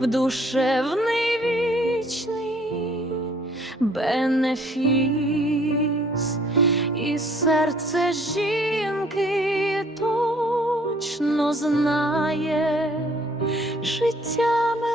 в душевний вічний бенефіс, і серце жінки точно знає життя ми.